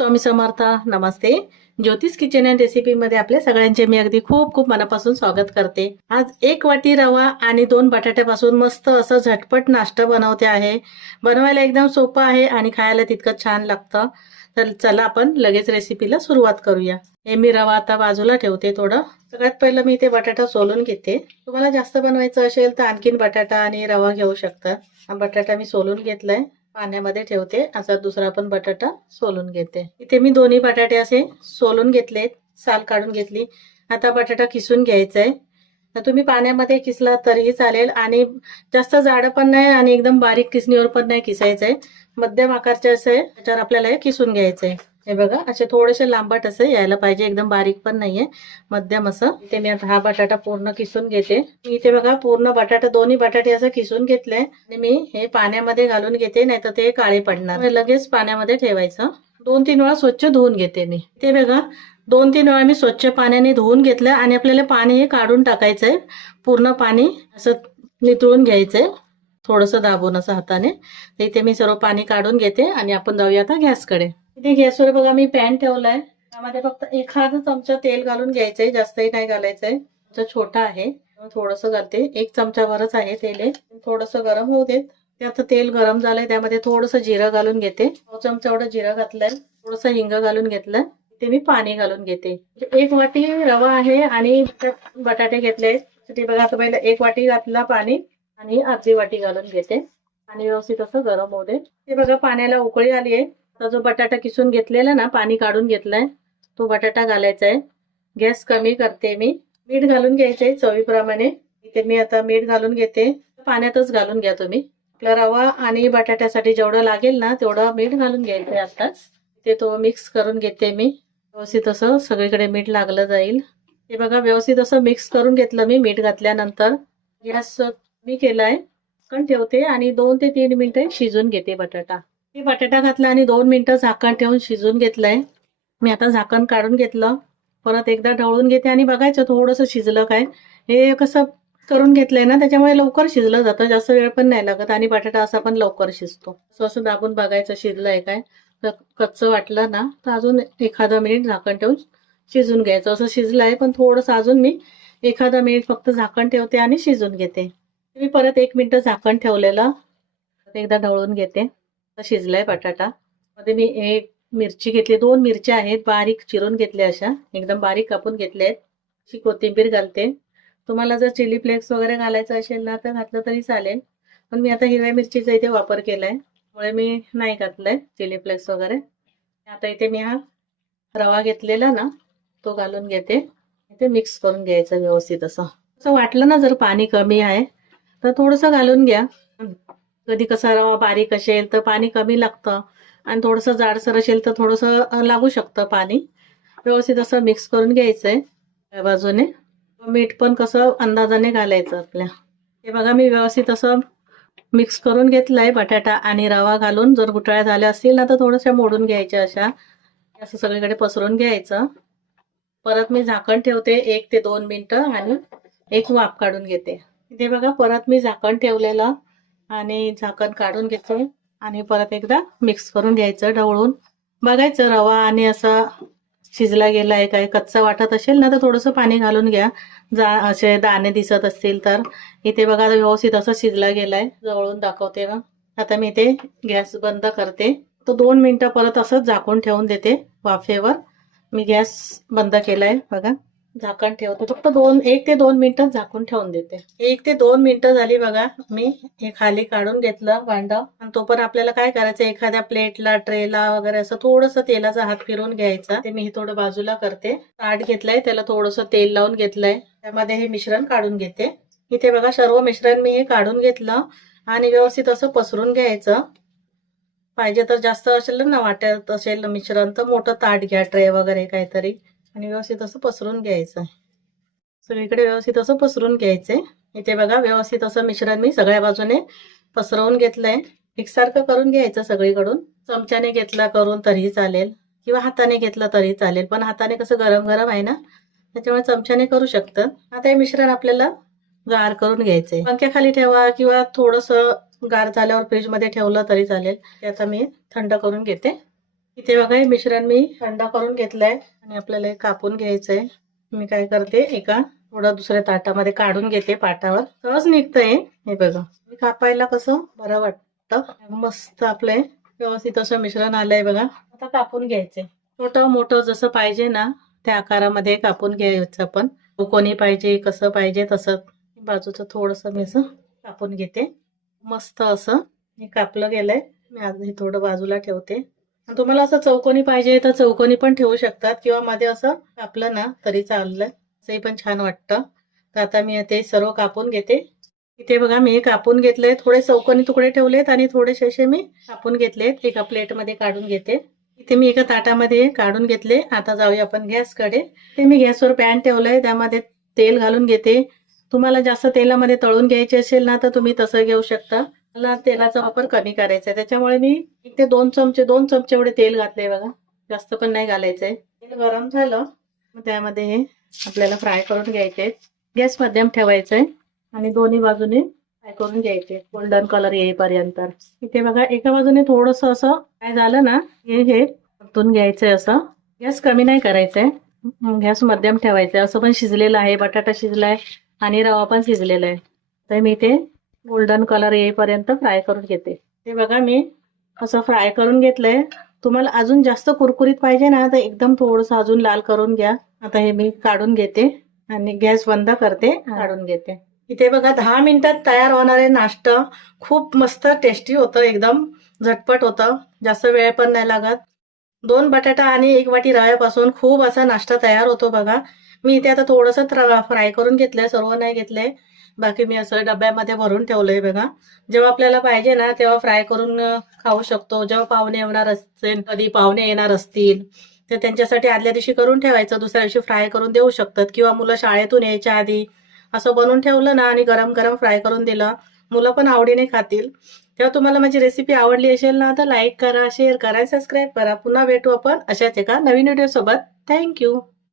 स्वामी समर्थ. नमस्ते. ज्योतिष kitchen and recipe मध्ये आपल्या सगळ्यांचे मी अगदी खूप खूप मनापासून स्वागत करते. आज 1 वाटी रवा आणि 2 बटाट्यापासून मस्त असं झटपट नाश्ता बनवते आहे. बनवायला एकदम सोपं आहे आणि खायला तितकं छान लागतं. तर चला आपण लगेच रेसिपीला सुरुवात करूया. हे मी रवा आता बाजूला ठेवते. थोडं सगळ्यात पहिलं मी ते बटाटा सोलून घेते. तुम्हाला जास्त बनवायचं असेल तर आणखीन बटाटा आणि रवा घेऊ शकता. हा बटाटा मी सोलून घेतलाय, पाण्यामध्ये ठेवते. असा दुसरा पण बटाटा सोलून घेते. इथे मी दोन्ही बटाटे असे सोलून घेतलेत, साल काढून घेतली. आता बटाटा किसून घ्यायचा आहे. तर तुम्ही पाण्यामध्ये किसला तरीही चालेल आणि जास्त जाड पण नाही आणि एकदम बारीक किसणीवर पण नाही किसायचंय. मध्यम आकारचे असे त्याच्यावर आपल्याला हे किसून घ्यायचंय. हे बघा असे थोडेसे लांबट असं यायला पाहिजे, एकदम बारीक पण नाहीये, मध्यम असं. इथे मी आता हा बटाटा पूर्ण किसून घेते. इथे बघा पूर्ण बटाटा, दोन्ही बटाटे असं किसून घेतले आणि मी हे पाण्यामध्ये घालून घेते, नाही तर ते काळे पडणार. लगेच पाण्यामध्ये ठेवायचं. 2-3 वेळा स्वच्छ धुवून घेते मी. ते बघा 2-3 वेळा मी स्वच्छ पाण्याने धुवून घेतलं आणि आपल्याला पाणी हे काढून टाकायचंय. पूर्ण पाणी असं नितळून घ्यायचंय, थोडंसं दाबून असं हाताने. इथे मी सर्व पाणी काढून घेते आणि आपण जाऊया आता गॅसकडे. इथे गॅसवर बघा मी पॅन ठेवलाय. त्यामध्ये फक्त एखादा चमचा तेल घालून घ्यायचंय, जास्तही नाही घालायचंय. तो छोटा आहे, थोडंसं घालते. 1 चमचावरच आहे तेल. थोडंसं गरम होऊ देत. ते आता तेल गरम झालंय, त्यामध्ये थोडंसं जिरं घालून घेते. 2 चमचा एवढं जिरं घातलंय. थोडंसं हिंग घालून घेतलंय. ते मी पाणी घालून घेते. 1 वाटी रवा आहे आणि बटाटे घेतले. ते बघा आता पहिलं 1 वाटी घातला पाणी आणि अर्धी वाटी घालून घेते आणि व्यवस्थित असं गरम होऊ दे. ते बघा पाण्याला उकळी आली आहे. तर जो बटाटा किसून घेतलेला ना, पाणी काढून घेतलाय, तो बटाटा घालायचा आहे. गॅस कमी करते मी. मीठ घालून घ्यायचंय चवीप्रमाणे. इथे मी आता मीठ घालून घेते. पाण्यातच घालून घ्या तुम्ही. आपला रवा आणि बटाट्यासाठी जेवढं लागेल ना तेवढं मीठ घालून घ्यायचंय आताच. ते तो मिक्स करून घेते मी. व्यवस्थित असं सगळीकडे मीठ लागलं जाईल. हे बघा व्यवस्थित असं मिक्स करून घेतलं मी मीठ घातल्यानंतर. गॅस मी केलाय, झाकण ठेवते आणि 2 ते 3 मिनिटं शिजून घेते बटाटा. मी बटाटा घातला आणि 2 मिनिटं झाकण ठेवून शिजून घेतलंय. मी आता झाकण काढून घेतलं. परत एकदा ढवळून घेते आणि बघायचं थोडंसं शिजलं काय. हे कसं करून घेतलंय ना, त्याच्यामुळे लवकर शिजलं जातं, जास्त वेळ पण नाही लागत आणि बटाटा असा पण लवकर शिजतो. असं दाबून बघायचं शिजलंय काय. तर कच्चं वाटलं ना तर अजून एखादा मिनिट झाकण ठेवून शिजून घ्यायचं. असं शिजलंय पण थोडंसं अजून मी एखादा मिनिट फक्त झाकण ठेवते आणि शिजून घेते. मी परत 1 मिनिट झाकण ठेवलेलं, एकदा ढवळून घेते. शिजलाय बटाटा. मध्ये मी 1 मिरची घेतली, 2 मिरच्या आहेत बारीक चिरून घेतल्या, अशा एकदम बारीक कापून घेतल्या आहेत. अशी कोथिंबीर घालते. तुम्हाला जर चिली फ्लेक्स वगैरे घालायचं असेल ना तर घातलं तरी चालेल, पण मी आता हिरव्या मिरचीचा इथे वापर केलाय त्यामुळे मी नाही घातलंय चिली फ्लेक्स वगैरे. आता इथे मी हा रवा घेतलेला ना तो घालून घेते. इथे मिक्स करून घ्यायचं व्यवस्थित. असं वाटलं ना जर पाणी कमी आहे तर थोडंसं घालून घ्या. कधी कसा रवा बारीक असेल तर पाणी कमी लागतं आणि थोडंसं जाडसर असेल तर थोडंसं लागू शकतं पाणी. व्यवस्थित असं मिक्स करून घ्यायचंय त्या बाजूने. मीठ पण कसं अंदाजाने घालायचं आपल्या. हे बघा मी व्यवस्थित असं मिक्स करून घेतलंय बटाटा आणि रवा घालून. जर गुठळ्या झाल्या असतील ना तर थोड्याशा मोडून घ्यायच्या, अशा असं सगळीकडे पसरून घ्यायचं. परत मी झाकण ठेवते 1 ते 2 मिनिटं आणि एक वाफ काढून घेते. इथे बघा परत मी झाकण ठेवलेलं आणि झाकण काढून घेते आणि परत एकदा मिक्स करून घ्यायचं ढवळून. बघायचं रवा आणि असं शिजला गेलाय काय. कच्चा वाटत असेल ना तर थोडंसं पाणी घालून घ्या, असे दाणे दिसत असतील तर. इथे बघा व्यवस्थित असं शिजला गेलाय, जवळून दाखवते मग. आता मी इथे गॅस बंद करते. तो 2 मिनिटं परत असंच झाकून ठेवून देते वाफेवर. मी गॅस बंद केलाय बघा, झाकण ठेवते. फक्त 1 ते 2 मिनिटं झाकून ठेवून देते. 1 ते 2 मिनिटं झाली बघा. मी हे खाली काढून घेतलं भांड आणि तो पण आपल्याला काय करायचं, एखाद्या प्लेटला ट्रेला वगैरे असं थोडंसं तेलाचा हात फिरवून घ्यायचा. ते मी थोडं बाजूला करते. ताट घेतलंय, त्याला थोडंसं तेल लावून घेतलंय, त्यामध्ये हे मिश्रण काढून घेते. इथे बघा सर्व मिश्रण मी हे काढून घेतलं आणि व्यवस्थित असं पसरून घ्यायचं. पाहिजे तर जास्त असेल ना, वाटत असेल मिश्रण तर मोठं ताट घ्या, ट्रे वगैरे काहीतरी, आणि व्यवस्थित असं पसरून घ्यायचं. सगळीकडे व्यवस्थित असं पसरून घ्यायचंय. इथे बघा व्यवस्थित असं मिश्रण मी सगळ्या बाजूने पसरवून घेतलंय. एकसारखं करून घ्यायचं सगळीकडून. चमच्याने घेतला करून तरी चालेल किंवा हाताने घेतलं तरी चालेल, पण हाताने कसं गरम गरम आहे ना त्याच्यामुळे चमच्याने करू शकतं. आता हे मिश्रण आपल्याला गार करून घ्यायचंय. पंख्याखाली ठेवा किंवा थोडंसं गार झाल्यावर फ्रीज मध्ये ठेवलं तरी चालेल. ते आता मी थंड करून घेते. इथे बघा हे मिश्रण मी थंड करून घेतलंय आणि आपल्याला हे कापून घ्यायचंय. मी काय करते एका थोडं दुसऱ्या ताटामध्ये काढून घेते पाटावर. सहज निघतंय हे बघा. हे कापायला कसं बरं वाटतं. मस्त आपले व्यवस्थित असं मिश्रण आलंय बघा. आता कापून घ्यायचंय. छोटं मोठं जसं पाहिजे ना त्या आकारामध्ये कापून घ्यायचं आपण. कोणी पाहिजे कसं पाहिजे तसं. बाजूचं थोडंसं मी असं कापून घेते. मस्त असं हे कापलं गेलंय. मी आधी थोडं बाजूला ठेवते. तुम्हाला असं चौकोनी पाहिजे तर चौकोनी पण ठेवू शकतात किंवा मध्ये असं कापलं ना तरी चाललं. असंही पण छान वाटतं. तर आता मी ते सर्व कापून घेते. इथे बघा मी कापून घेतले. थोडे चौकोनी तुकडे ठेवलेत आणि थोडेसे असे मी कापून घेतलेत. एका प्लेटमध्ये काढून घेते. इथे मी एका ताटामध्ये काढून घेतले. आता जाऊया आपण गॅसकडे. ते मी गॅसवर पॅन ठेवलंय. त्यामध्ये तेल घालून घेते. तुम्हाला जास्त तेलामध्ये तळून घ्यायचे असेल ना तर तुम्ही तसं घेऊ शकता. मला तेलाचा वापर कमी करायचा आहे त्याच्यामुळे मी 1 ते 2 चमचे एवढे तेल घातले बघा. जास्त पण नाही घालायचंय. तेल गरम झालं मग त्यामध्ये हे आपल्याला फ्राय करून घ्यायचे. गॅस मध्यम ठेवायचंय आणि दोन्ही बाजूने फ्राय करून घ्यायचे गोल्डन कलर येईपर्यंत. इथे बघा एका बाजूने थोडंसं असं काय झालं ना हे परतून घ्यायचंय. असं गॅस कमी नाही करायचंय. गॅस मध्यम ठेवायचंय. असं पण शिजलेलं आहे. बटाटा शिजलाय आणि रवा पण शिजलेला आहे. तर मी ते गोल्डन कलर येईपर्यंत फ्राय करून घेते. ते बघा मी असं फ्राय करून घेतलंय. तुम्हाला अजून जास्त कुरकुरीत पाहिजे ना तर एकदम थोडंसं अजून लाल करून घ्या. आता हे मी काढून घेते आणि गॅस बंद करते. काढून घेते. इथे बघा 10 मिनिटात तयार होणारे नाश्ता खूप मस्त टेस्टी होतं. एकदम झटपट होतं. जास्त वेळ पण नाही लागत. 2 बटाटा आणि 1 वाटी रव्यापासून खूप असा नाश्ता तयार होतो बघा. मी इथे आता थोडंसं फ्राय करून घेतलंय. सर्व नाही घेतलंय. बाकी मी असं डब्यामध्ये भरून ठेवलंय बघा. जेव्हा आपल्याला पाहिजे ना तेव्हा फ्राय करून खाऊ शकतो. जेव्हा पाहुणे येणार असतील कधी पाहुणे येणार असतील तर त्यांच्यासाठी आदल्या दिवशी करून ठेवायचं. दुसऱ्या दिवशी फ्राय करून देऊ शकतात किंवा मुलं शाळेतून यायच्या आधी असं बनवून ठेवलं ना आणि गरम गरम फ्राय करून दिलं मुलं पण आवडीने खातील. तेव्हा तुम्हाला माझी रेसिपी आवडली असेल ना तर लाईक करा, शेअर करा, सबस्क्राईब करा. पुन्हा भेटू आपण अशाच एका नवीन व्हिडिओ सोबत. थँक्यू.